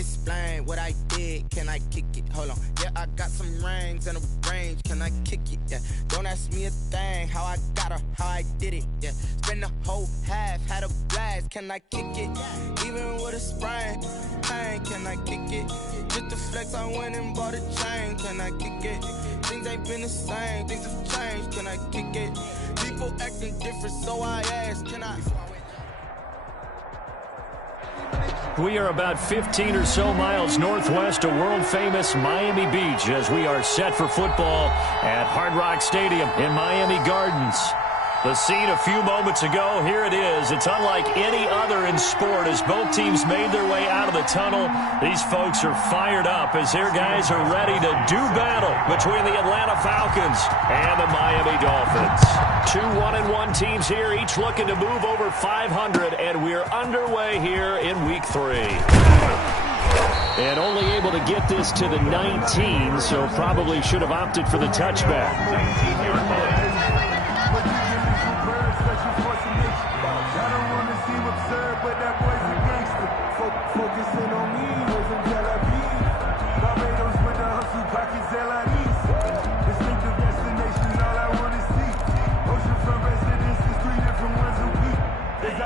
explain what I did. Can I kick it? Hold on. Yeah, I got some rings and a range. Can I kick it? Yeah. Don't ask me a thing. How I got her, how I did it. Yeah. Spend the whole half, had a blast. Can I kick it? Even with a sprain. Pain, can I kick it? Just the flex, I went and bought a chain. Can I kick it? Things ain't been the same. Things have changed. Can I kick it? People acting different, so I ask. Can I? We are about 15 or so miles northwest of world-famous Miami Beach as we are set for football at Hard Rock Stadium in Miami Gardens. The scene a few moments ago, here it is. It's unlike any other in sport as both teams made their way out of the tunnel. These folks are fired up as their guys are ready to do battle between the Atlanta Falcons and the Miami Dolphins. Two 1-1 teams here, each looking to move over 500, and we're underway here in Week 3. And only able to get this to the 19, so probably should have opted for the touchback. 19-yard line.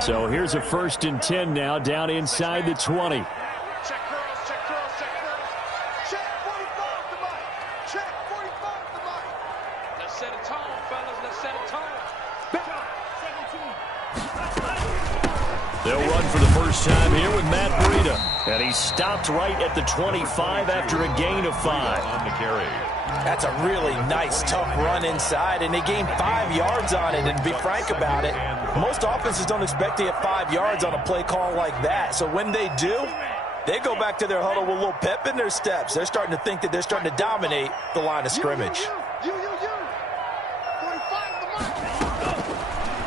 So here's a 1st and 10 now, down inside the 20. Check curls, check curls, check curls. Check 45 to Mike. Check 45 to Mike. Let's set a tone, fellas. Let's set a tone. Back. 17. They'll run for the first time here with Matt Breida. And he stopped right at the 25 after a gain of 5. On the carry. That's a really nice, tough run inside, and they gained 5 yards on it. And to be frank about it, most offenses don't expect to get 5 yards on a play call like that. So when they do, they go back to their huddle with a little pep in their steps. They're starting to think that they're starting to dominate the line of scrimmage.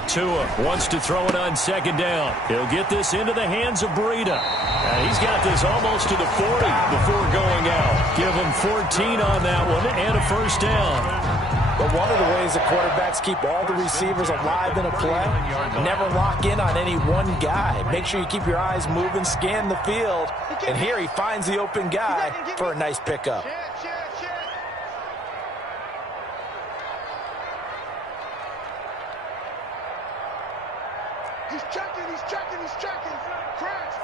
Tua wants to throw it on 2nd down. He'll get this into the hands of Breida. And he's got this almost to the 40 before going out. Give him 14 on that one and a 1st down. But one of the ways that quarterbacks keep all the receivers alive in a play, never lock in on any one guy. Make sure you keep your eyes moving, scan the field. And here he finds the open guy for a nice pickup. He's checking, he's checking, he's checking. Crash.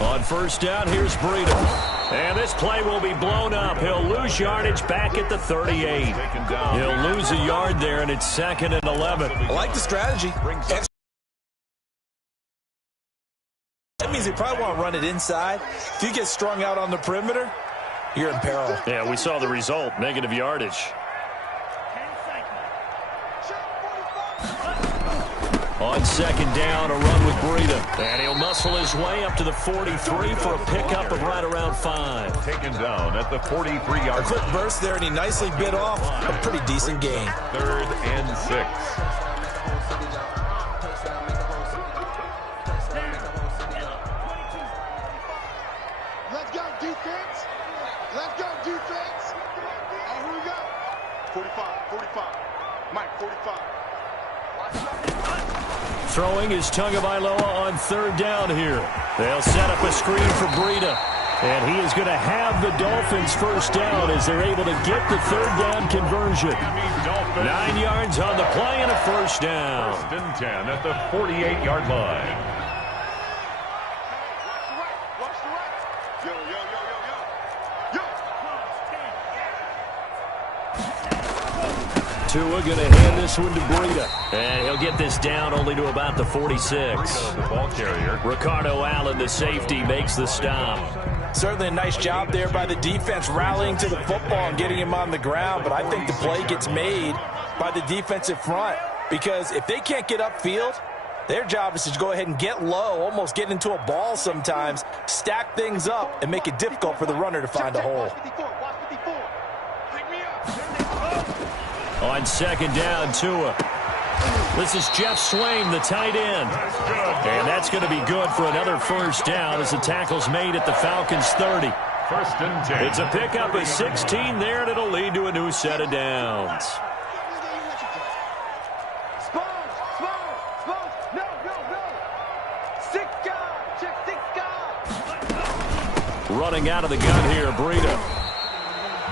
On 1st down, here's Breida. And this play will be blown up. He'll lose yardage back at the 38. He'll lose a yard there, and it's 2nd and 11. I like the strategy. That means they probably want to run it inside. If you get strung out on the perimeter, you're in peril. Yeah, we saw the result, negative yardage. On 2nd down, a run with Breida. And he'll muscle his way up to the 43 for a pickup of right around 5. Taken down at the 43-yard line. A quick burst there, and he nicely bit off a pretty decent gain. 3rd and 6. Let's go, defense. Let's go, defense. And here we go. 45, 45. Mike, 45. Throwing is Tagovailoa on 3rd down here. They'll set up a screen for Breida. And he is going to have the Dolphins 1st down as they're able to get the 3rd down conversion. 9 yards on the play and a 1st down. 1st and 10 at the 48-yard line. Watch the right. Yo, yo, yo, yo, yo. Yo. Tua going to hand this one to Breida. And he'll get this down only to about the 46. The ball carrier. Ricardo Allen, the safety, makes the stop. Certainly a nice job there by the defense rallying to the football and getting him on the ground. But I think the play gets made by the defensive front because if they can't get upfield, their job is to go ahead and get low, almost get into a ball sometimes, stack things up, and make it difficult for the runner to find a hole. On 2nd down, Tua. This is Jeff Swaim, the tight end. And that's going to be good for another 1st down as the tackle's made at the Falcons' 30. 1st and 10. It's a pickup of 16 there, and it'll lead to a new set of downs. No. 6 guys. Check 6 running out of the gun here, Breida.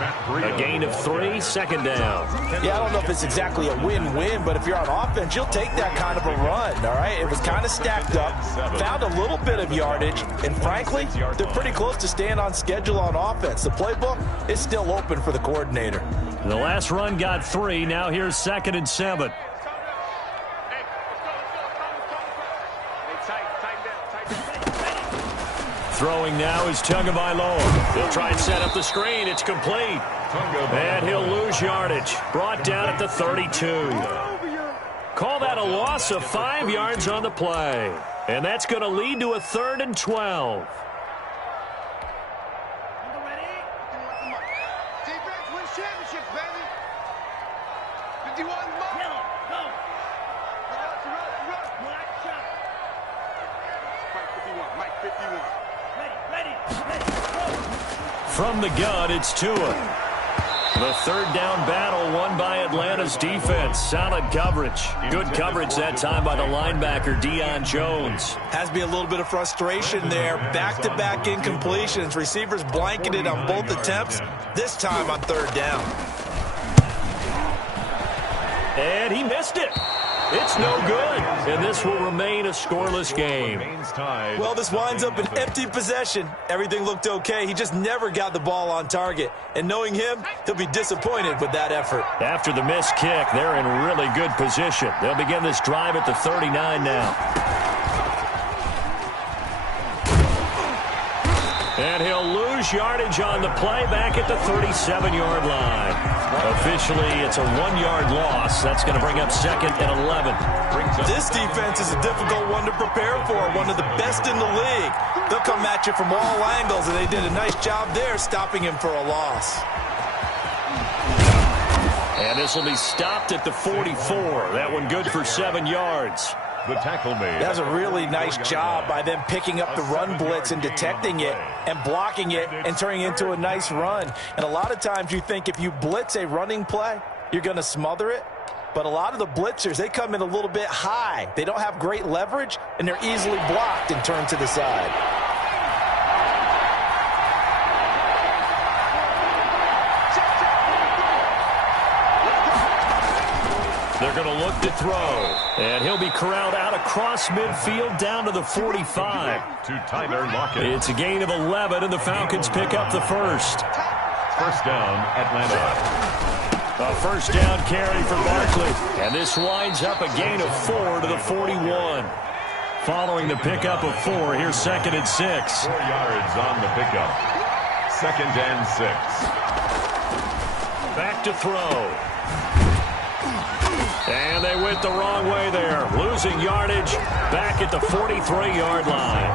A gain of 3, second down. Yeah, I don't know if it's exactly a win-win, but if you're on offense, you'll take that kind of a run, all right? It was kind of stacked up, found a little bit of yardage, and frankly, they're pretty close to staying on schedule on offense. The playbook is still open for the coordinator. The last run got 3. Now here's 2nd and 7. Throwing now is Tagovailoa. He'll try and set up the screen. It's complete. And he'll lose yardage. Brought down at the 32. Call that a loss of 5 yards on the play. And that's going to lead to a 3rd and 12. Defense wins championships, baby. 51, Yellow, go. Mike 51, Mike 51. Ready. From the gun, it's Tua. The 3rd down battle won by Atlanta's defense. Solid coverage. Good coverage that time by the linebacker, Deion Jones. Has to be a little bit of frustration there. Back-to-back incompletions. Receivers blanketed on both attempts, this time on 3rd down. And he missed it. It's no good. And this will remain a scoreless game. Well, this winds up an empty possession. Everything looked okay. He just never got the ball on target. And knowing him, he'll be disappointed with that effort. After the missed kick, they're in really good position. They'll begin this drive at the 39 now. And he'll lose yardage on the play back at the 37-yard line. Officially, it's a 1-yard loss. That's going to bring up 2nd and 11. This defense is a difficult one to prepare for, one of the best in the league. They'll come at you from all angles, and they did a nice job there stopping him for a loss. And this will be stopped at the 44. That one good for 7 yards. The tackle made. That was a really nice job by them picking up the run blitz and detecting it and blocking it and turning it into a nice run. And a lot of times you think if you blitz a running play, you're going to smother it. But a lot of the blitzers, they come in a little bit high. They don't have great leverage, and they're easily blocked and turned to the side. They're going to look to throw. And he'll be corralled out across midfield down to the 45. To Tyler Lockett. It's a gain of 11, and the Falcons pick up the first. First down, Atlanta. A first down carry for Barkley. And this winds up a gain of 4 to the 41. Following the pickup of 4, here's 2nd and 6. 4 yards on the pickup. 2nd and 6. Back to throw. And they went the wrong way there. Losing yardage back at the 43-yard line.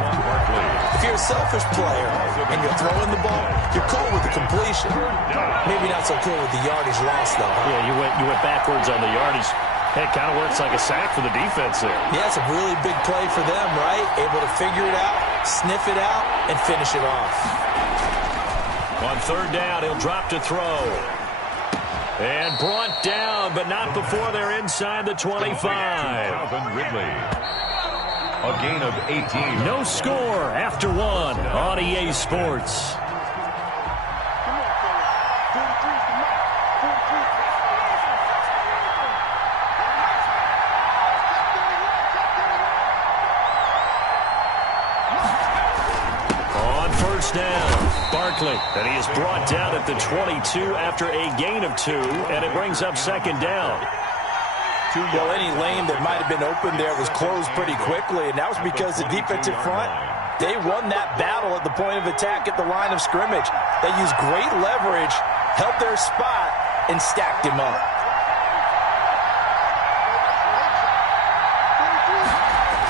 If you're a selfish player and you're throwing the ball, you're cool with the completion. Maybe not so cool with the yardage loss, though. Yeah, you went backwards on the yardage. Hey, it kind of works like a sack for the defense there. Yeah, it's a really big play for them, right? Able to figure it out, sniff it out, and finish it off. On 3rd down, he'll drop to throw. And brought down, but not before they're inside the 25. Calvin Ridley. A gain of 18. No score after 1 on EA Sports. On 1st down. Barkley, and he is brought down at the 22 after a gain of 2, and it brings up 2nd down. Well, any lane that might have been open there was closed pretty quickly, and that was because the defensive front, they won that battle at the point of attack at the line of scrimmage. They used great leverage, held their spot, and stacked him up.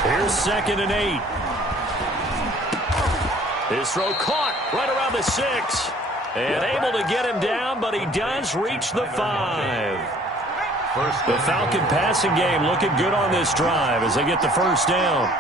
Here's 2nd and 8. His throw caught right around the 6. And able to get him down, but he does reach the 5. The Falcon passing game looking good on this drive as they get the first down.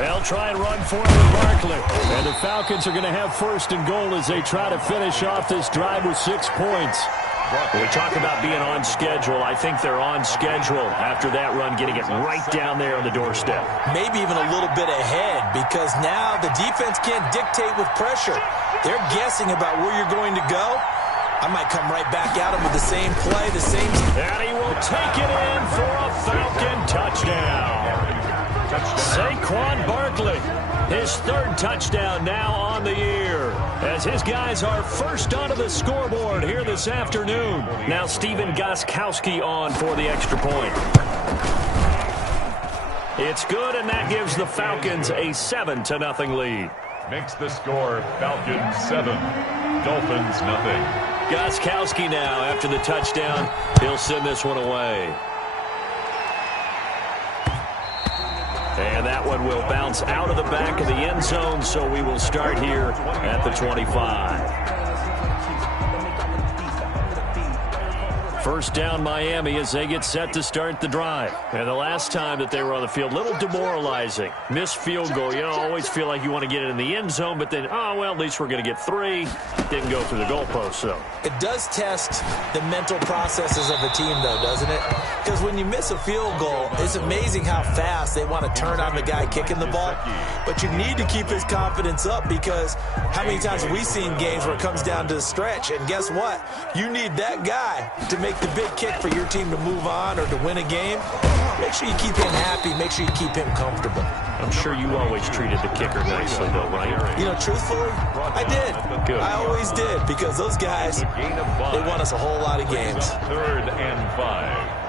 They'll try and run for it with Barkley. And the Falcons are going to have first and goal as they try to finish off this drive with 6 points. When we talk about being on schedule, I think they're on schedule after that run, getting it right down there on the doorstep. Maybe even a little bit ahead, because now the defense can't dictate with pressure. They're guessing about where you're going to go. I might come right back at him with the same play, the same... And he will take it in for a Falcon touchdown. Saquon Barkley, his 3rd touchdown now on the year, as his guys are first onto the scoreboard here this afternoon. Now Steven Gostkowski on for the extra point. It's good, and that gives the Falcons a 7-0 lead. Makes the score Falcons 7, Dolphins nothing. Gostkowski now, after the touchdown, he'll send this one away. And that one will bounce out of the back of the end zone, so we will start here at the 25. First down Miami as they get set to start the drive. And the last time that they were on the field, a little demoralizing. Missed field goal. You know, always feel like you want to get it in the end zone, but then, oh, well, at least we're going to get 3. Didn't go through the goalpost, so. It does test the mental processes of a team, though, doesn't it? Because when you miss a field goal, it's amazing how fast they want to turn on the guy kicking the ball. But you need to keep his confidence up, because how many times have we seen games where it comes down to the stretch? And guess what? You need that guy to make the big kick for your team to move on or to win a game. Make sure you keep him happy. Make sure you keep him comfortable. I'm sure you always treated the kicker nicely, though, right? You know, truthfully, I did. Good. I always did, because those guys, they won us a whole lot of games. 3rd and 5.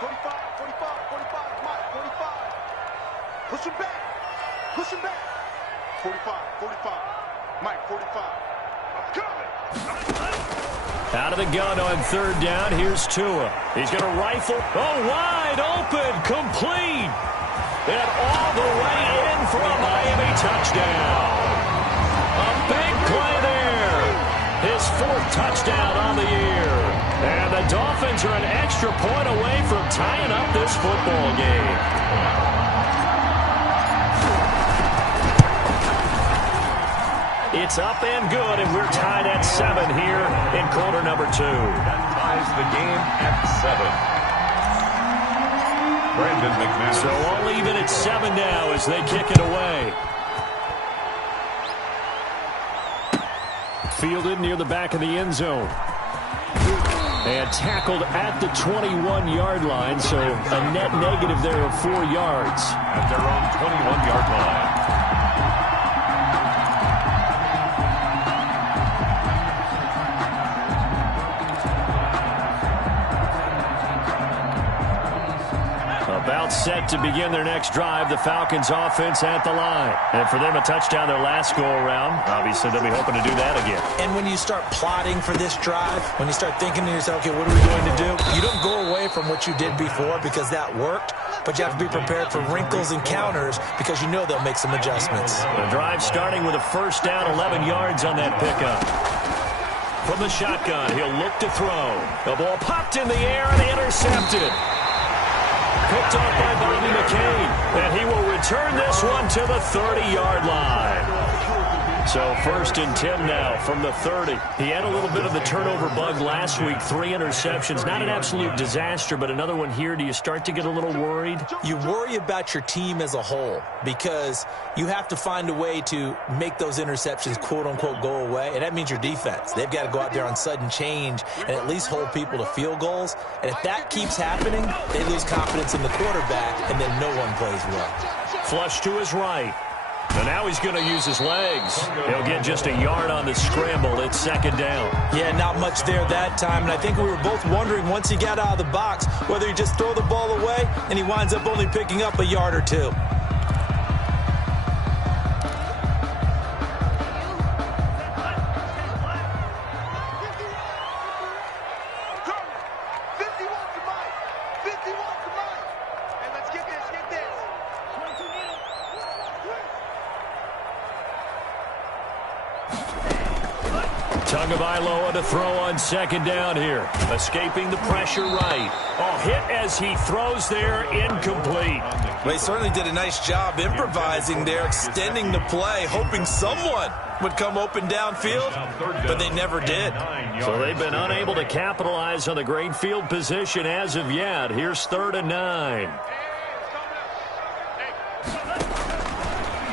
45, 45, Mike, 45. Push him back. 45, Mike, 45. I'm coming. Out of the gun on 3rd down. Here's Tua. He's going to rifle. Oh, wide open. Complete. And all the way in for a Miami touchdown. A big play there. His 4th touchdown on the year. And the Dolphins are an extra point away from tying up this football game. It's up and good, and we're tied at 7 here in quarter number 2. That ties the game at 7. Brandon McManus. So all even at 7 now as they kick it away. Fielded near the back of the end zone. And tackled at the 21-yard line, so a net negative there of 4 yards. At their own 21-yard line. About set to begin their next drive, the Falcons offense at the line. And for them, a touchdown their last go-around. Obviously, they'll be hoping to do that again. And when you start plotting for this drive, when you start thinking to yourself, okay, what are we going to do? You don't go away from what you did before because that worked, but you have to be prepared for wrinkles and counters because you know they'll make some adjustments. The drive starting with a first down, 11 yards on that pickup. From the shotgun, he'll look to throw. The ball popped in the air and intercepted. Picked off by Bobby McCain, and he will return this one to the 30-yard line. So 1st and 10 now from the 30. He had a little bit of the turnover bug last week, 3 interceptions. Not an absolute disaster, but another one here. Do you start to get a little worried? You worry about your team as a whole because you have to find a way to make those interceptions, quote-unquote, go away, and that means your defense. They've got to go out there on sudden change and at least hold people to field goals. And if that keeps happening, they lose confidence in the quarterback, and then no one plays well. Flush to his right. And now he's going to use his legs. He'll get just a yard on the scramble. It's 2nd down. Yeah, not much there that time. And I think we were both wondering once he got out of the box whether he just throw the ball away and he winds up only picking up a yard or 2. Tagovailoa to throw on second down here. Escaping the pressure right. Oh, hit as he throws there, incomplete. Well, he certainly did a nice job improvising there, extending the play, hoping someone would come open downfield, but they never did. So they've been unable to capitalize on the great field position as of yet. Here's 3rd and 9.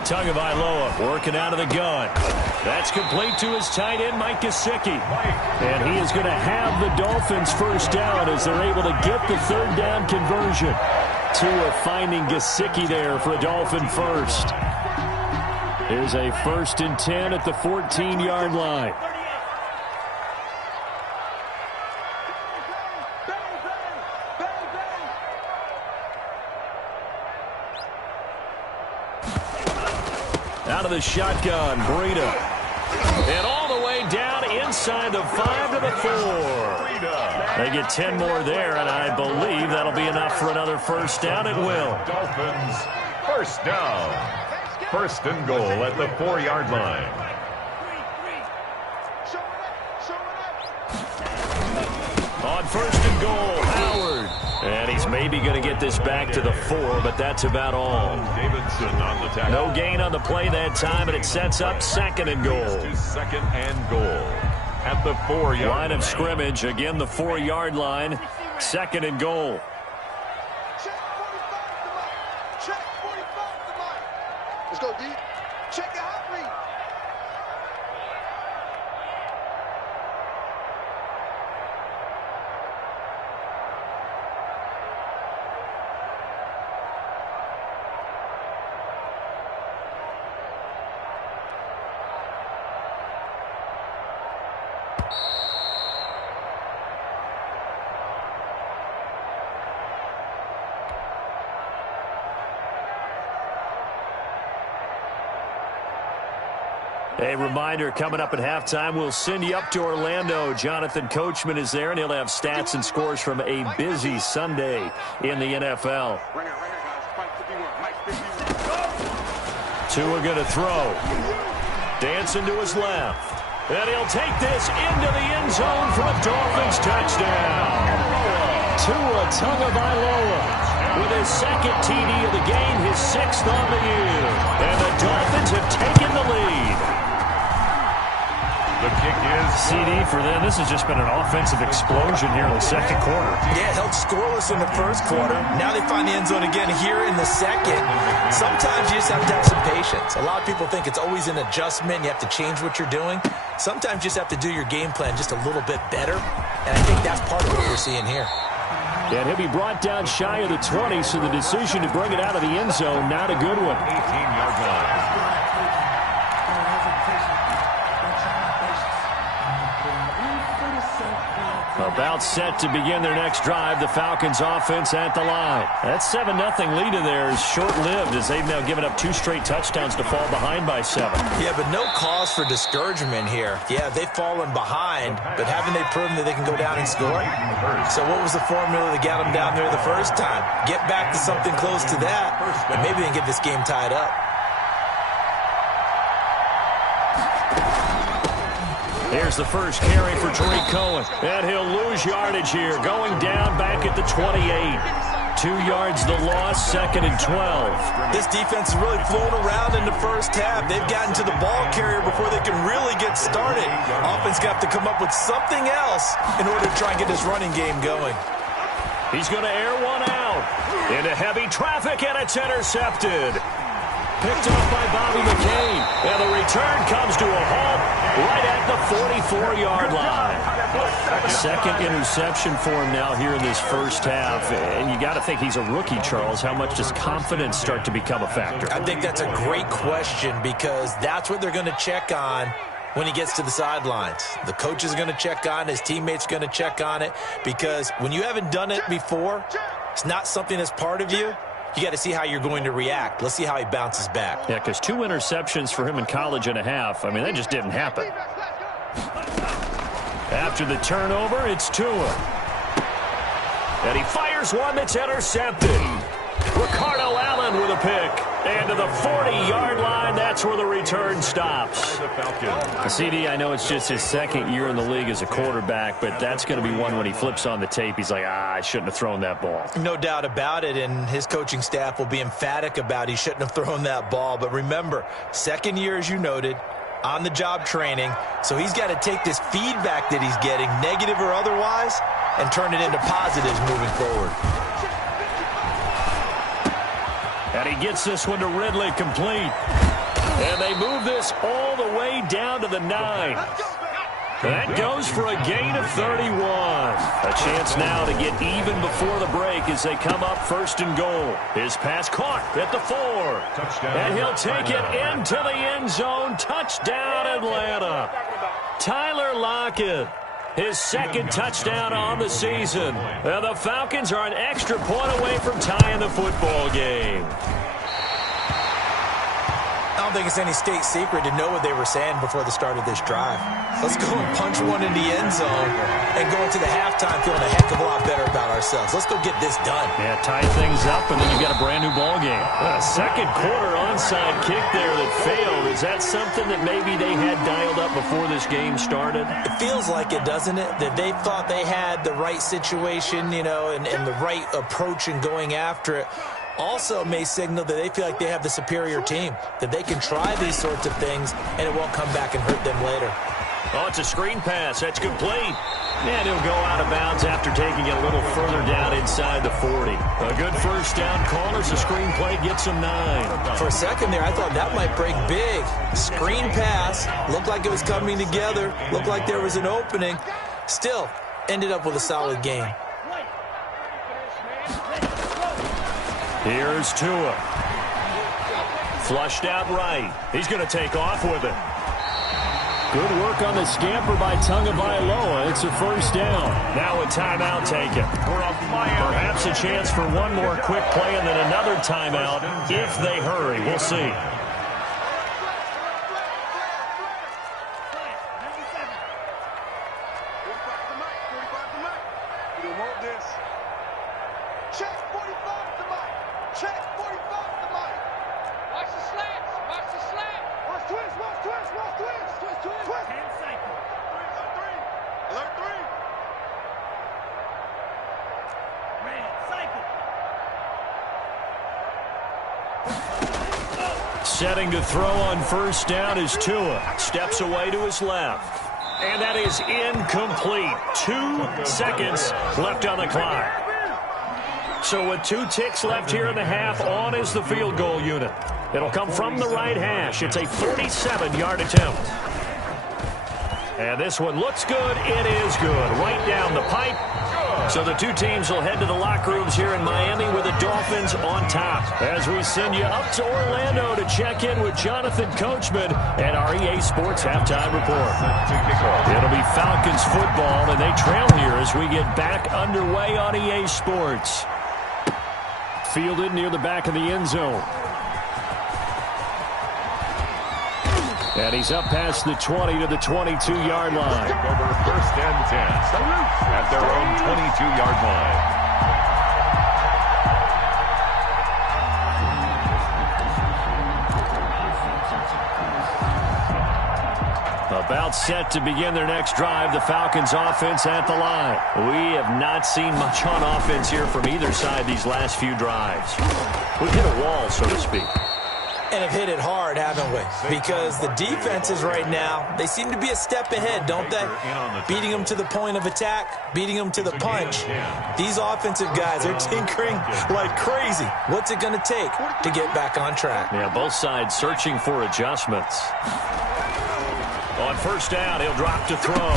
Tagovailoa working out of the gun. That's complete to his tight end, Mike Gesicki. And he is going to have the Dolphins first down as they're able to get the 3rd down conversion. Tua finding Gesicki there for a Dolphin first. Here's a 1st and 10 at the 14-yard line. Out of the shotgun, Breida. And all the way down inside the 5 to the 4. They get 10 more there, and I believe that'll be enough for another first down. It will. Dolphins, first down. 1st and goal at the 4-yard line. On 1st and goal, Howard. And he's maybe going to get this back to the 4, but that's about all. Davidson on the tackle. No gain on the play that time, and it sets up 2nd and goal. 2nd and goal at the 4-yard line of scrimmage. Again, the 4-yard line. 2nd and goal. Check 45 to Mike. Let's go, D. Check your hot read. A reminder, coming up at halftime, we'll send you up to Orlando. Jonathan Coachman is there, and he'll have stats and scores from a busy Sunday in the NFL. Tua going to throw. Dancing to his left. And he'll take this into the end zone for a Dolphins touchdown. Tua Tagovailoa with his 2nd TD of the game, his 6th on the year. And the Dolphins have taken the lead. The kick is CD for them. This has just been an offensive explosion here in the 2nd quarter. Yeah, held scoreless in the 1st quarter. Now they find the end zone again here in the 2nd. Sometimes you just have to have some patience. A lot of people think it's always an adjustment. You have to change what you're doing. Sometimes you just have to do your game plan just a little bit better. And I think that's part of what we're seeing here. And he'll be brought down shy of the 20, so the decision to bring it out of the end zone, not a good one. 18-yard line. About set to begin their next drive. The Falcons offense at the line. That 7-0 lead of theirs short-lived as they've now given up 2 straight touchdowns to fall behind by 7. Yeah, but no cause for discouragement here. Yeah, they've fallen behind, but haven't they proven that they can go down and score? So what was the formula that got them down there the first time? Get back to something close to that, and maybe they can get this game tied up. Here's the first carry for Tariq Cohen. And he'll lose yardage here. Going down back at the 28. 2 yards the loss, 2nd and 12. This defense is really flown around in the first half. They've gotten to the ball carrier before they can really get started. Offense got to come up with something else in order to try and get this running game going. He's going to air one out. Into heavy traffic, and it's intercepted. Picked up by Bobby McCain. And the return comes to a halt right at the 44-yard line. 2nd interception for him now here in this first half. And you got to think he's a rookie, Charles. How much does confidence start to become a factor? I think that's a great question because that's what they're going to check on when he gets to the sidelines. The coach is going to check on it. His teammates are going to check on it because when you haven't done it before, it's not something that's part of you. You got to see how you're going to react. Let's see how he bounces back. Yeah, because 2 interceptions for him in college and a half. I mean, that just didn't happen. After the turnover, it's Tua. And he fires one that's intercepted. Ricardo Allen with a pick. And to the 40-yard line, that's where the return stops. CD, I know it's just his second year in the league as a quarterback, but that's going to be one when he flips on the tape. He's like, I shouldn't have thrown that ball. No doubt about it, and his coaching staff will be emphatic about he shouldn't have thrown that ball. But remember, second year, as you noted, on-the-job training, so he's got to take this feedback that he's getting, negative or otherwise, and turn it into positives moving forward. And he gets this one to Ridley, complete. And they move this all the way down to the 9. That goes for a gain of 31. A chance now to get even before the break as they come up 1st and goal. His pass caught at the 4. And he'll take it into the end zone. Touchdown, Atlanta. Tyler Lockett. His second touchdown on the season. And the Falcons are an extra point away from tying the football game. I don't think it's any state secret to know what they were saying before the start of this drive. Let's go and punch one in the end zone and go into the halftime feeling a heck of a lot better about ourselves. Let's go get this done. Yeah, tie things up, and then you've got a brand-new ball game. Second quarter onside kick there that failed. Is that something that maybe they had dialed up before this game started? It feels like it, doesn't it? That they thought they had the right situation, you know, and the right approach in going after it. Also may signal that they feel like they have the superior team, that they can try these sorts of things and it won't come back and hurt them later. Oh, it's a screen pass. That's complete. And he'll go out of bounds after taking it a little further down inside the 40. A good first down call as the screen play gets him 9. For a second there, I thought that might break big. Screen pass, looked like it was coming together, looked like there was an opening. Still, ended up with a solid game. Here's Tua. Flushed out right. He's going to take off with it. Good work on the scamper by Tagovailoa. It's a first down. Now a timeout taken. Perhaps a chance for one more quick play and then another timeout if they hurry. We'll see. Setting to throw on first down is Tua. Steps away to his left. And that is incomplete. 2 seconds left on the clock. So with 2 ticks left here in the half, on is the field goal unit. It'll come from the right hash. It's a 47-yard attempt. And this one looks good. It is good. Right down the pipe. So the two teams will head to the locker rooms here in Miami with the Dolphins on top. As we send you up to Orlando to check in with Jonathan Coachman and our EA Sports Halftime Report. It'll be Falcons football, and they trail here as we get back underway on EA Sports. Fielded near the back of the end zone. And he's up past the 20 to the 22-yard line. Over 1st and 10 at their own 22-yard line. About set to begin their next drive, the Falcons offense at the line. We have not seen much on offense here from either side these last few drives. We've hit a wall, so to speak. And have hit it hard, haven't we? Because the defenses right now, they seem to be a step ahead, don't they? Beating them to the point of attack, beating them to the punch. These offensive guys are tinkering like crazy. What's it going to take to get back on track? Yeah, both sides searching for adjustments. On first down, he'll drop to throw.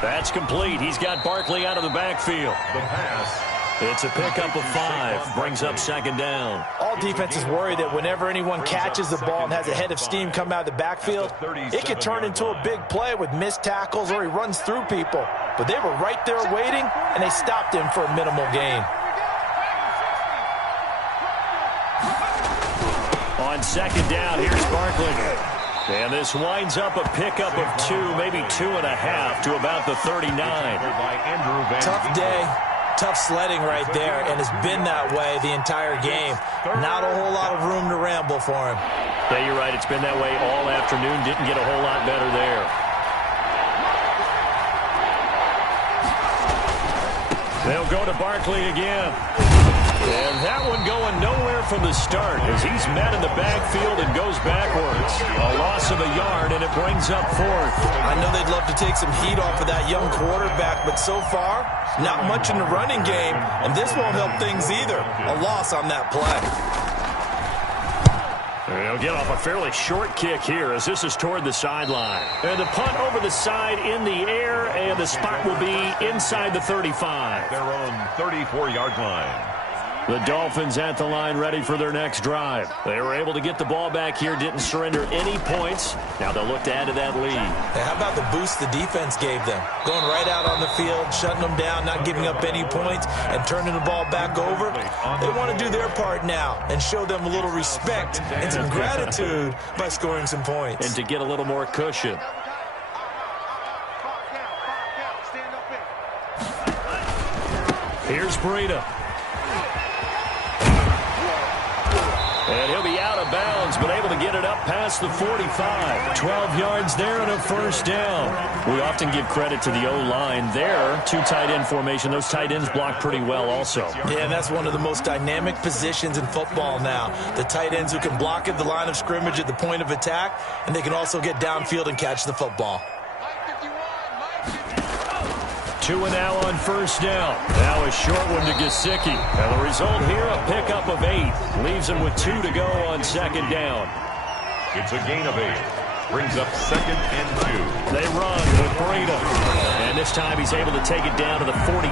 That's complete. He's got Barkley out of the backfield. The pass. It's a pickup of 5. Brings up second down. All defenses worry that whenever anyone catches the ball and has a head of steam come out of the backfield, it could turn into a big play with missed tackles or he runs through people. But they were right there waiting, and they stopped him for a minimal gain. On second down, here's Barkley. And this winds up a pickup of 2, maybe 2.5 to about the 39. Tough day. Tough sledding right there, and has been that way the entire game. Not a whole lot of room to ramble for him. Yeah, you're right. It's been that way all afternoon. Didn't get a whole lot better there. They'll go to Barkley again. And that one going nowhere from the start as he's met in the backfield and goes backwards. A loss of a yard, and it brings up fourth. I know they'd love to take some heat off of that young quarterback, but so far, not much in the running game, and this won't help things either. A loss on that play. They'll get off a fairly short kick here as this is toward the sideline. And the punt over the side in the air, and the spot will be inside the 35. Their own 34-yard line. The Dolphins at the line ready for their next drive. They were able to get the ball back here, didn't surrender any points. Now they'll look to add to that lead. Hey, how about the boost the defense gave them? Going right out on the field, shutting them down, not giving up any points, and turning the ball back over. They want to do their part now and show them a little respect and some gratitude by scoring some points. And to get a little more cushion. Here's Breida. And he'll be out of bounds, but able to get it up past the 45. 12 yards there and a first down. We often give credit to the O-line there. Two tight end formation. Those tight ends block pretty well also. Yeah, and that's one of the most dynamic positions in football now. The tight ends who can block at the line of scrimmage at the point of attack, and they can also get downfield and catch the football. Two and now on first down. Now a short one to Gesicki. And the result here, a pickup of 8. Leaves him with 2 to go on second down. It's a gain of 8. Brings up 2nd and 2. They run with Breida. And this time he's able to take it down to the 42.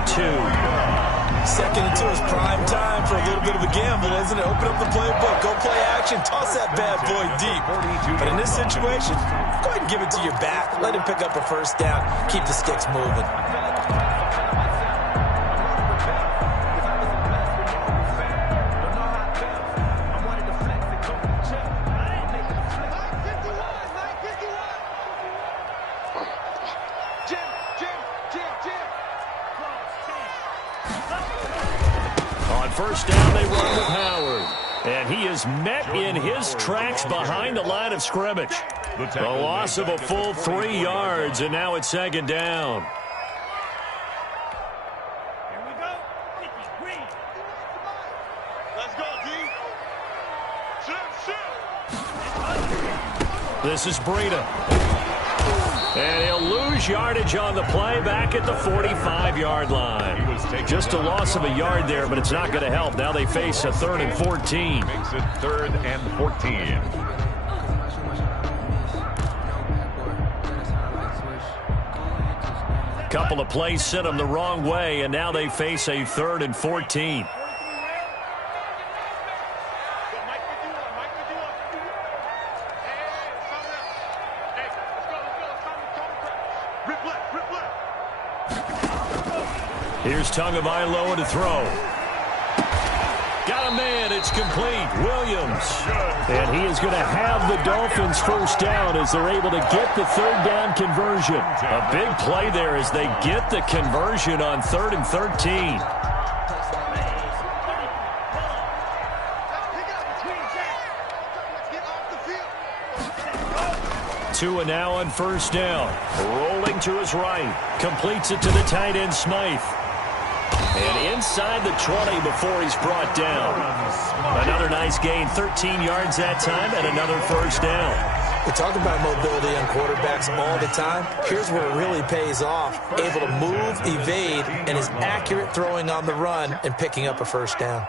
2nd and 2 is prime time for a little bit of a gamble, isn't it? Open up the playbook, go play action, toss that bad boy deep. But in this situation, go ahead and give it to your back. Let him pick up a first down. Keep the sticks moving. First down, they run with Howard. And he is met in his tracks behind the line of scrimmage. The loss of a full 3 yards, and now it's second down. Here we go. Green. Let's go, D. Shoot. This is Breida. And he'll lose yardage on the play back at the 45-yard line. Just a loss of a yard there, but it's not going to help. Now they face a 3rd and 14. Makes it 3rd and 14. Couple of plays sent them the wrong way, and now they face a 3rd and 14. Here's Tagovailoa to throw. Got a man. It's complete. Williams. And he is going to have the Dolphins first down as they're able to get the 3rd down conversion. A big play there as they get the conversion on 3rd and 13. Two and now on first down. Rolling to his right. Completes it to the tight end, Smythe. And inside the 20 before he's brought down. Another nice gain, 13 yards that time, and another first down. We talk about mobility on quarterbacks all the time. Here's where it really pays off. Able to move, evade, and his accurate throwing on the run and picking up a first down.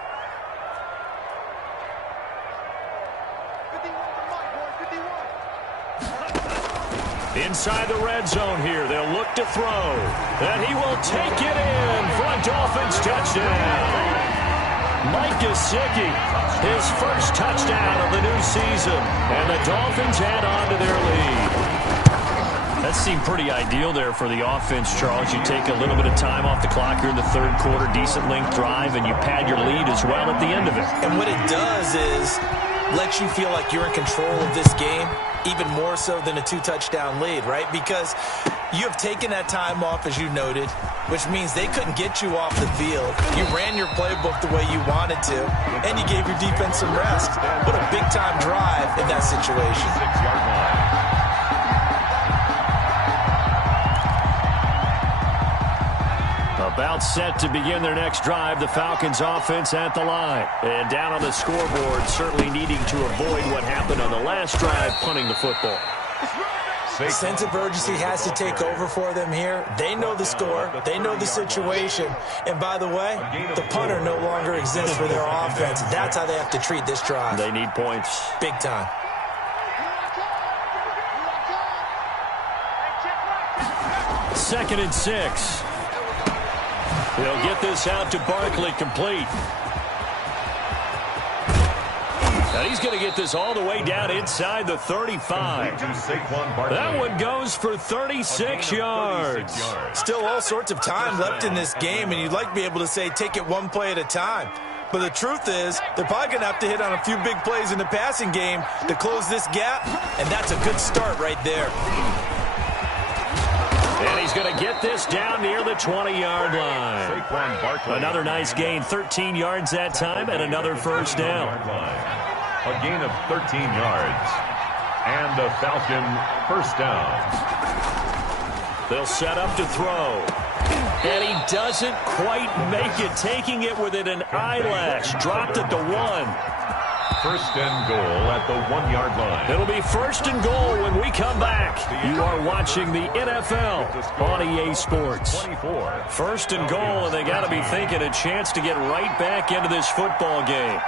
Inside the red zone here. They'll look to throw. And he will take it in for a Dolphins touchdown. Mike Gesicki, his first touchdown of the new season. And the Dolphins add on to their lead. That seemed pretty ideal there for the offense, Charles. You take a little bit of time off the clock here in the 3rd quarter, decent length drive, and you pad your lead as well at the end of it. And what it does is lets you feel like you're in control of this game, even more so than a 2-touchdown lead, right? Because you have taken that time off, as you noted. which means they couldn't get you off the field. You ran your playbook the way you wanted to, and you gave your defense some rest. What a big-time drive in that situation. 6-yard line. About set to begin their next drive, the Falcons offense at the line. And down on the scoreboard, certainly needing to avoid what happened on the last drive, punting the football. Sense of urgency has to take over for them here. They know the score. They know the situation. And by the way, the punter no longer exists for their offense. That's how they have to treat this drive. They need points. Big time. Second and 6. They'll get this out to Barkley, complete. And he's going to get this all the way down inside the 35. That one goes for 36 yards. Still all sorts of time left in this game, and you'd like to be able to say take it one play at a time. But the truth is, they're probably going to have to hit on a few big plays in the passing game to close this gap, and that's a good start right there. And he's going to get this down near the 20-yard line. Another nice gain, 13 yards that time, and another first down. A gain of 13 yards. And the Falcon first down. They'll set up to throw. And he doesn't quite make it, taking it within an eyelash. Dropped at the 1. First and goal at the 1-yard line. It'll be first and goal when we come back. You are watching the NFL on EA Sports. First and goal, and they got to be thinking a chance to get right back into this football game.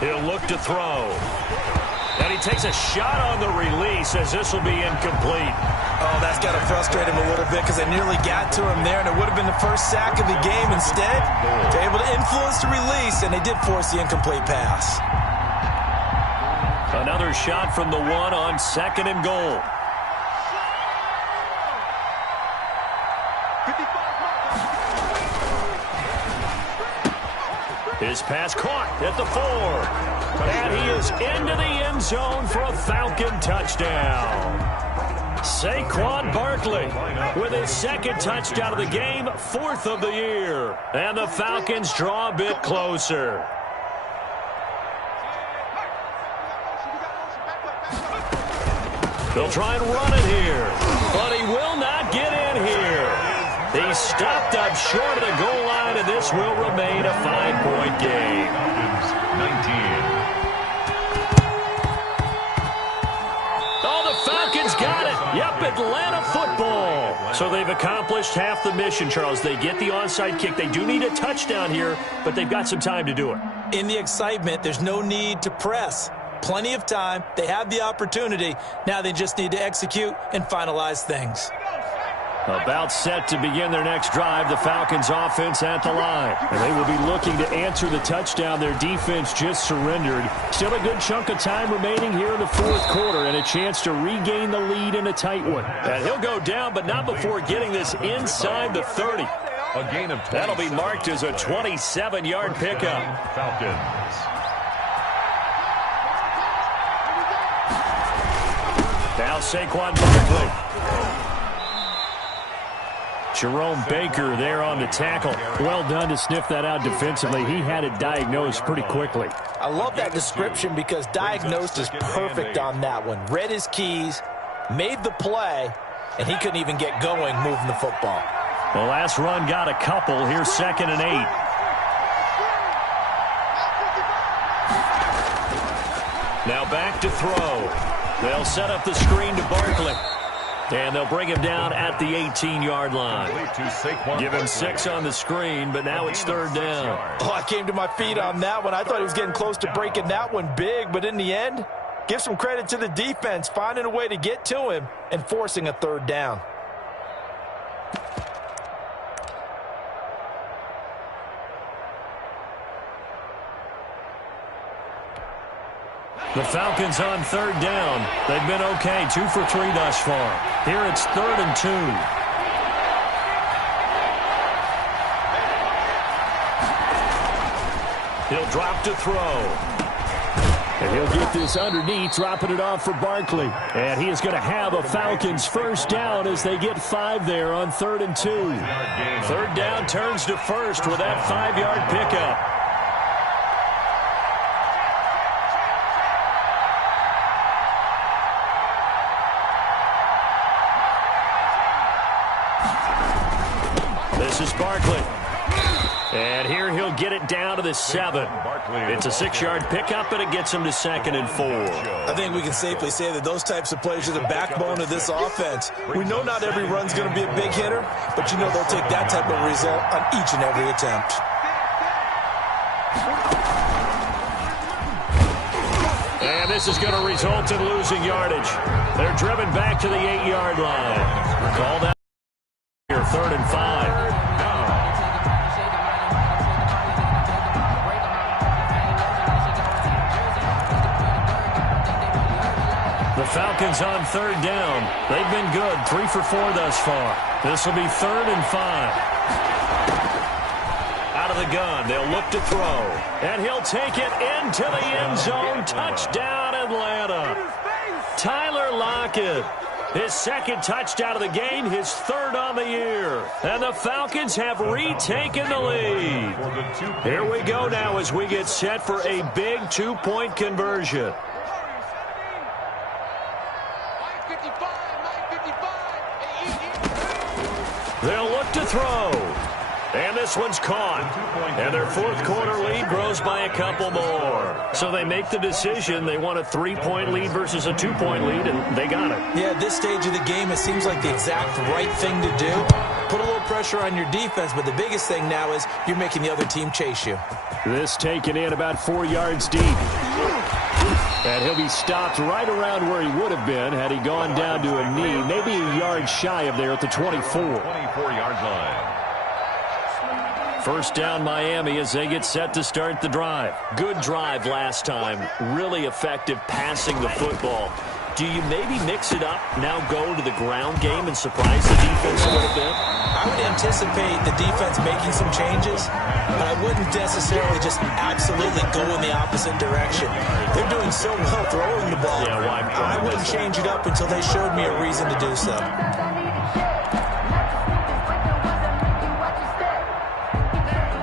He'll look to throw. And he takes a shot on the release as this will be incomplete. Oh, that's got to frustrate him a little bit because they nearly got to him there, and it would have been the first sack of the game. Instead, they're able to influence the release, and they did force the incomplete pass. Another shot from the 1 on second and goal. His pass caught at the 4. And he is into the end zone for a Falcon touchdown. Saquon Barkley with his second touchdown of the game, 4th of the year. And the Falcons draw a bit closer. They'll try and run it here, but he will not get in here. He's stopped up short of the goal line, and this will remain a 5-point game. 19. Falcons got it. Yep, Atlanta football. So they've accomplished half the mission, Charles. They get the onside kick. They do need a touchdown here, but they've got some time to do it. In the excitement, there's no need to press. Plenty of time. They have the opportunity. Now they just need to execute and finalize things. About set to begin their next drive, the Falcons offense at the line. And they will be looking to answer the touchdown their defense just surrendered. Still a good chunk of time remaining here in the 4th quarter and a chance to regain the lead in a tight one. And he'll go down, but not before getting this inside the 30. A gain of 27. That'll be marked as a 27-yard pickup. Falcons. Now Saquon Barkley. Jerome Baker there on the tackle. Well done to sniff that out defensively. He had it diagnosed pretty quickly. I love that description because diagnosed is perfect on that one. Read his keys, made the play, and he couldn't even get going moving the football. The last run got a couple. Here's 2nd and 8. Now back to throw. They'll set up the screen to Barkley. And they'll bring him down at the 18-yard line. Give him 6 on the screen, but now it's 3rd down. Oh, I came to my feet on that one. I thought he was getting close to breaking that one big, but in the end, give some credit to the defense, finding a way to get to him and forcing a 3rd down. The Falcons on 3rd down. They've been okay, 2 for 3 thus far. Here it's 3rd and 2. He'll drop to throw. And he'll get this underneath, dropping it off for Barkley. And he is going to have a Falcons first down as they get 5 there on 3rd and 2. 3rd down turns to first with that 5-yard pickup. This is Barkley. And here he'll get it down to the 7. It's a 6-yard pickup, and it gets him to 2nd and 4. I think we can safely say that those types of plays are the backbone of this offense. We know not every run's going to be a big hitter, but you know they'll take that type of result on each and every attempt. And this is going to result in losing yardage. They're driven back to the 8-yard line. Call that here, 3rd and 5. The Falcons on 3rd down. They've been good, 3 for 4 thus far. This will be 3rd and 5. Out of the gun, they'll look to throw. And he'll take it into the end zone. Touchdown, Atlanta. Tyler Lockett. His 2nd touchdown of the game, his 3rd on the year. And the Falcons have retaken the lead. Here we go now as we get set for a big 2-point conversion. They'll look to throw. And this one's caught. And their 4th quarter lead grows by a couple more. So they make the decision. They want a 3-point lead versus a 2-point lead, and they got it. Yeah, at this stage of the game, it seems like the exact right thing to do. Put a little pressure on your defense, but the biggest thing now is you're making the other team chase you. This taken in about 4 yards deep. And he'll be stopped right around where he would have been had he gone down to a knee, maybe a yard shy of there at the 24. 24-yard line. First down Miami as they get set to start the drive. Good drive last time. Really effective passing the football. Do you maybe mix it up, now go to the ground game and surprise the defense a little bit? I would anticipate the defense making some changes, but I wouldn't necessarily just absolutely go in the opposite direction. They're doing so well throwing the ball. Yeah, why? I wouldn't change it up until they showed me a reason to do so.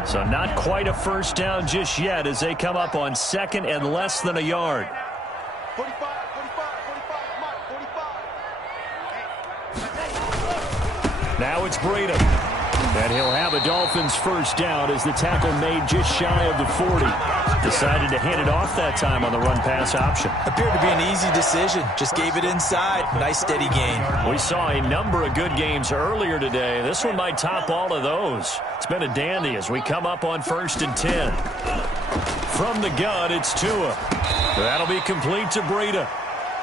So not quite a first down just yet as they come up on 2nd and less than a yard. 45, Mike, 45. Now it's Breida. And he'll have a Dolphins first down as the tackle made just shy of the 40. Decided to hand it off that time on the run-pass option. Appeared to be an easy decision. Just gave it inside. Nice steady gain. We saw a number of good games earlier today. This one might top all of those. It's been a dandy as we come up on 1st and 10. From the gun, it's Tua. That'll be complete to Breida.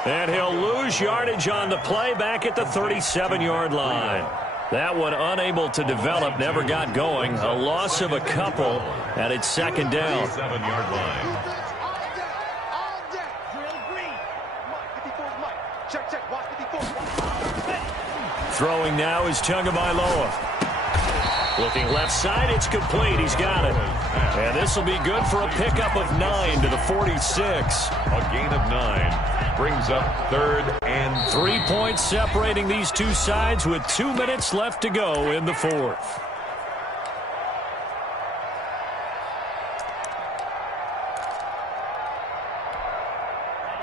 And he'll lose yardage on the play back at the 37-yard line. That one unable to develop, never got going. A loss of a couple, and it's 2nd down. 7-yard line. Throwing now is Tagovailoa. Looking left side, it's complete. He's got it. And this will be good for a pickup of 9 to the 46. A gain of 9 brings up 3rd and 3 points separating these two sides with 2 minutes left to go in the 4th.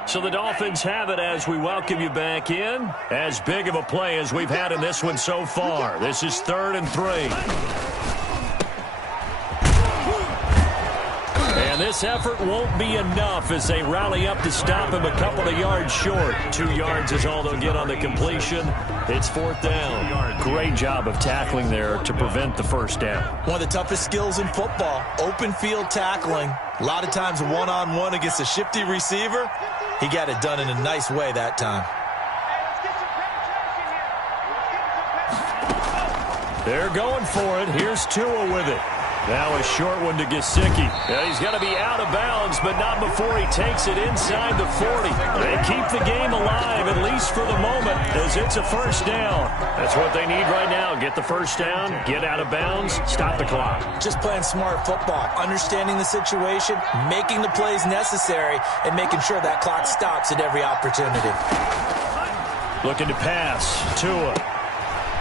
So the Dolphins have it as we welcome you back in. As big of a play as we've had in this one so far. This is 3rd and 3. And this effort won't be enough as they rally up to stop him a couple of yards short. 2 yards is all they'll get on the completion. It's 4th down. Great job of tackling there to prevent the first down. One of the toughest skills in football, open field tackling. A lot of times one-on-one against a shifty receiver. He got it done in a nice way that time. They're going for it. Here's Tua with it. Now a short one to Gesicki. He's going to be out of bounds, but not before he takes it inside the 40. They keep the game alive, at least for the moment, as it's a first down. That's what they need right now. Get the first down, get out of bounds, stop the clock. Just playing smart football, understanding the situation, making the plays necessary, and making sure that clock stops at every opportunity. Looking to pass. Tua.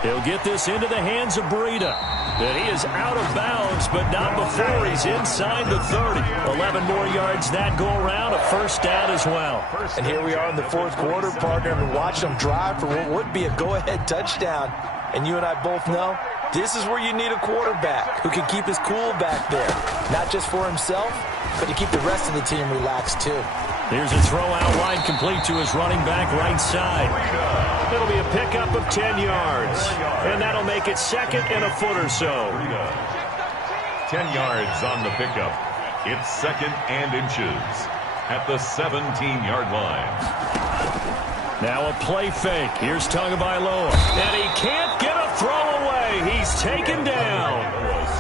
He'll get this into the hands of Breida. And he is out of bounds, but not before he's inside the 30. 11 more yards that go around, a first down as well. And here we are in the fourth quarter, partner, and watch them drive for what would be a go-ahead touchdown. And you and I both know this is where you need a quarterback who can keep his cool back there. Not just for himself, but to keep the rest of the team relaxed too. Here's a throw out wide, complete to his running back right side. It'll be a pickup of 10 yards. And that'll make it second and a foot or so. 10 yards on the pickup. It's second and inches at the 17-yard line. Now a play fake. Here's Tagovailoa. And he can't get a throw away. He's taken down.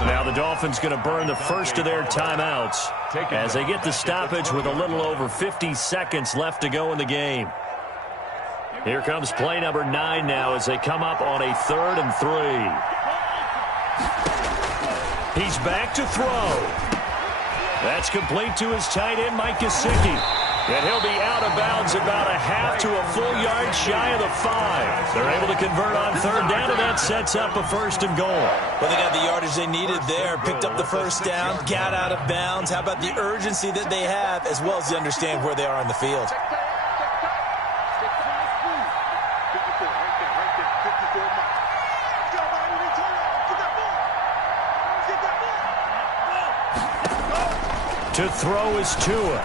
Now the Dolphins going to burn the first of their timeouts as they get the stoppage with a little over 50 seconds left to go in the game. Here comes play number 9 now as they come up on a 3rd and 3. He's back to throw. That's complete to his tight end, Mike Gesicki. And he'll be out of bounds about a half to a full yard shy of the 5. They're able to convert on 3rd down, and that sets up a 1st and goal. Well, they got the yardage they needed there, picked up the first down, got out of bounds. How about the urgency that they have, as well as they understand where they are on the field? To throw is Tua.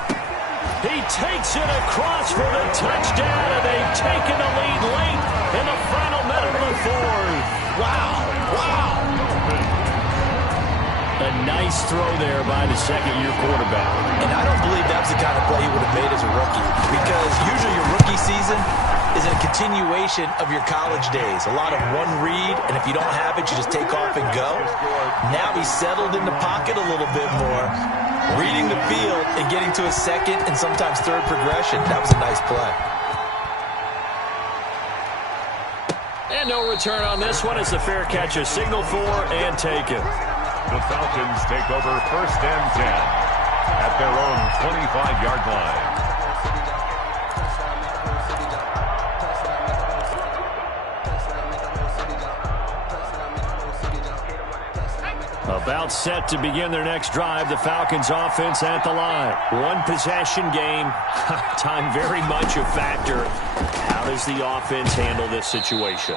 He takes it across for the touchdown, and they've taken the lead late in the final minute of the 4th. Wow. A nice throw there by the second-year quarterback. And I don't believe that was the kind of play he would have made as a rookie, because usually your rookie season is a continuation of your college days. A lot of one read, and if you don't have it, you just take off and go. Now he's settled in the pocket a little bit more, reading the field and getting to a second and sometimes third progression. That was a nice play. And no return on this one as the fair catch is signaled for and taken. The Falcons take over 1st and 10 at their own 25-yard line. About set to begin their next drive, the Falcons offense at the line. One possession game, time very much a factor. How does the offense handle this situation?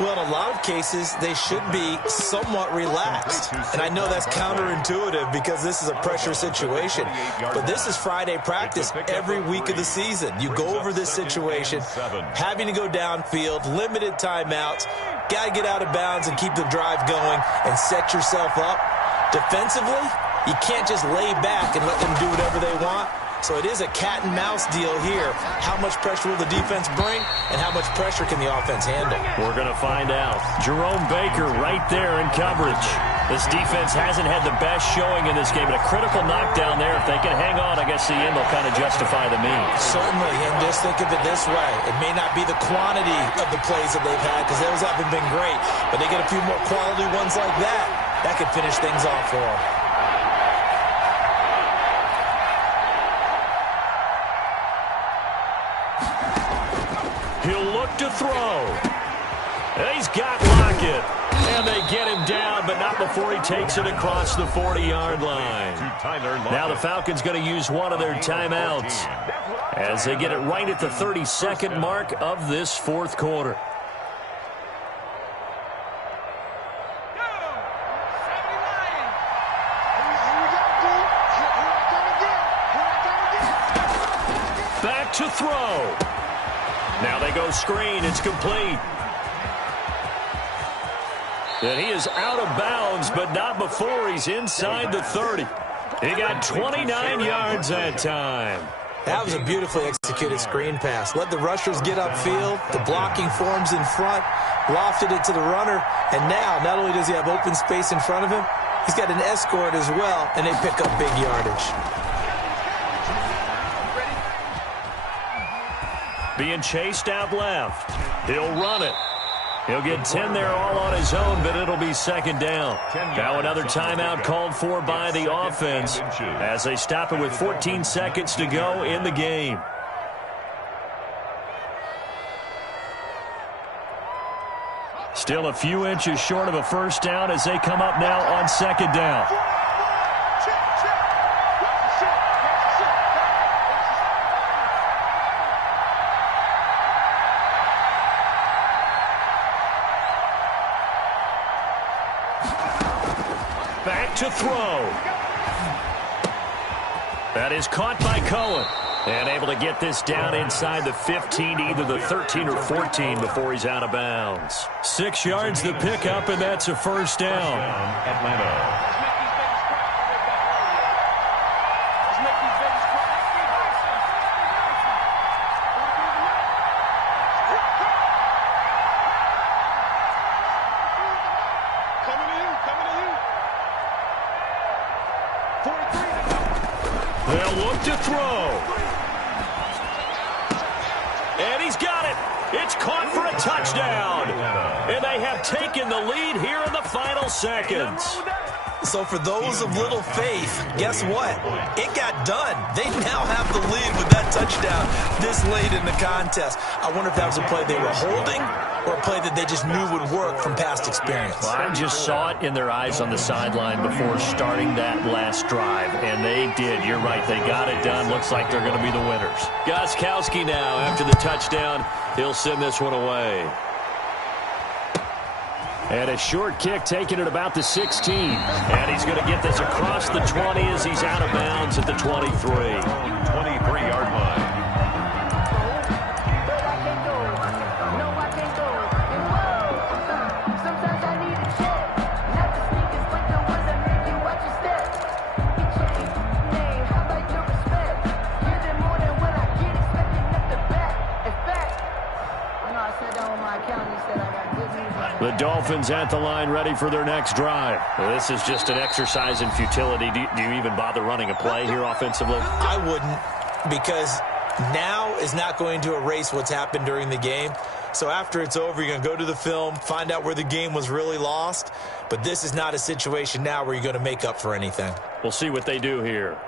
Well, in a lot of cases, they should be somewhat relaxed. And I know that's counterintuitive because this is a pressure situation. But this is Friday practice every week of the season. You go over this situation, having to go downfield, limited timeouts, got to get out of bounds and keep the drive going and set yourself up. Defensively, you can't just lay back and let them do whatever they want. So it is a cat and mouse deal here. How much pressure will the defense bring, and how much pressure can the offense handle? We're going to find out. Jerome Baker right there in coverage. This defense hasn't had the best showing in this game, but a critical knockdown there. If they can hang on, I guess the end will kind of justify the means. Certainly, and just think of it this way. It may not be the quantity of the plays that they've had, because those haven't been great, but they get a few more quality ones like that. That could finish things off for them. He'll look to throw. He's got Lockett. And they get him down, but not before he takes it across the 40-yard line. Now the Falcons going to use one of their timeouts as they get it right at the 32nd mark of this 4th quarter. Back to throw. Now they go screen. It's complete. And he is out of bounds, but not before he's inside the 30. He got 29 yards that time. That was a beautifully executed screen pass. Let the rushers get upfield. The blocking forms in front. Lofted it to the runner. And now, not only does he have open space in front of him, He's got an escort as well, and they pick up big yardage. Being chased out left. He'll run it. He'll get 10 there all on his own, but it'll be second down. Now another timeout called for by the offense as they stop it with 14 seconds to go in the game. Still a few inches short of a first down as they come up now on second down. Back to throw. That is caught by Cohen. And able to get this down inside the 15, either the 13 or 14 before he's out of bounds. 6 yards the pickup, and that's a first down. Atlanta. They'll look to throw. And he's got it. It's caught for a touchdown. And they have taken the lead here in the final seconds. So for those of little faith, guess what? It got done. They now have the lead with that touchdown this late in the contest. I wonder if that was a play they were holding or a play that they just knew would work from past experience. Well, I just saw it in their eyes on the sideline before starting that last drive, and they did. You're right. They got it done. Looks like they're going to be the winners. Gostkowski now, after the touchdown, he'll send this one away. And a short kick taken at about the 16. And he's going to get this across the 20 as he's out of bounds at the 23. 23-yard line. The Dolphins at the line ready for their next drive. Well, this is just an exercise in futility. Do you even bother running a play here offensively? I wouldn't, because now is not going to erase what's happened during the game. So after it's over, you're going to go to the film, find out where the game was really lost. But this is not a situation now where you're going to make up for anything. We'll see what they do here.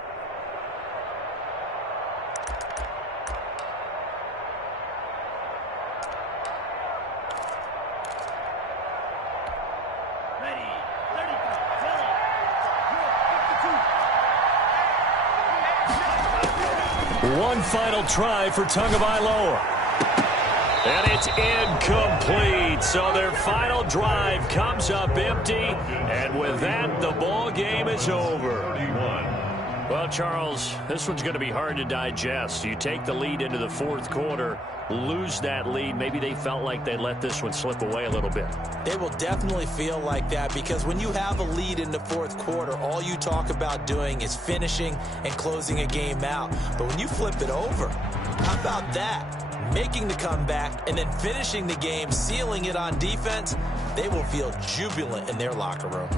One final try for Tagovailoa. And it's incomplete. So their final drive comes up empty. And with that, the ball game is over. 31. Well, Charles, this one's going to be hard to digest. You take the lead into the fourth quarter, lose that lead. Maybe they felt like they let this one slip away a little bit. They will definitely feel like that, because when you have a lead in the fourth quarter, all you talk about doing is finishing and closing a game out. But when you flip it over, how about that? Making the comeback and then finishing the game, sealing it on defense, they will feel jubilant in their locker room.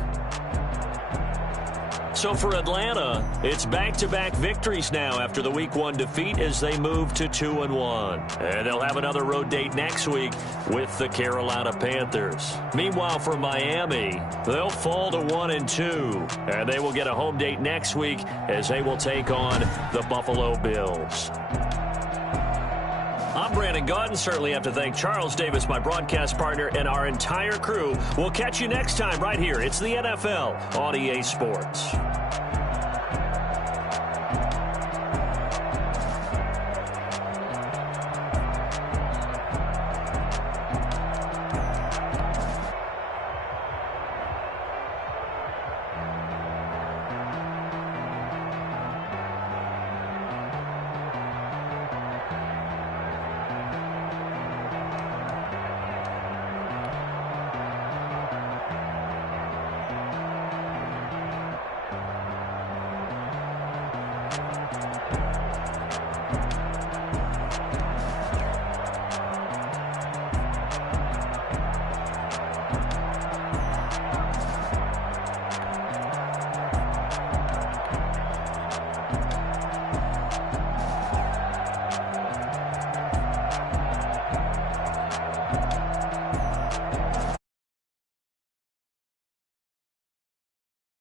So for Atlanta, it's back-to-back victories now after the Week 1 defeat as they move to 2-1. And they'll have another road date next week with the Carolina Panthers. Meanwhile, for Miami, they'll fall to 1-2. And they will get a home date next week as they will take on the Buffalo Bills. I'm Brandon Gaudin. Certainly have to thank Charles Davis, my broadcast partner, and our entire crew. We'll catch you next time right here. It's the NFL on EA Sports.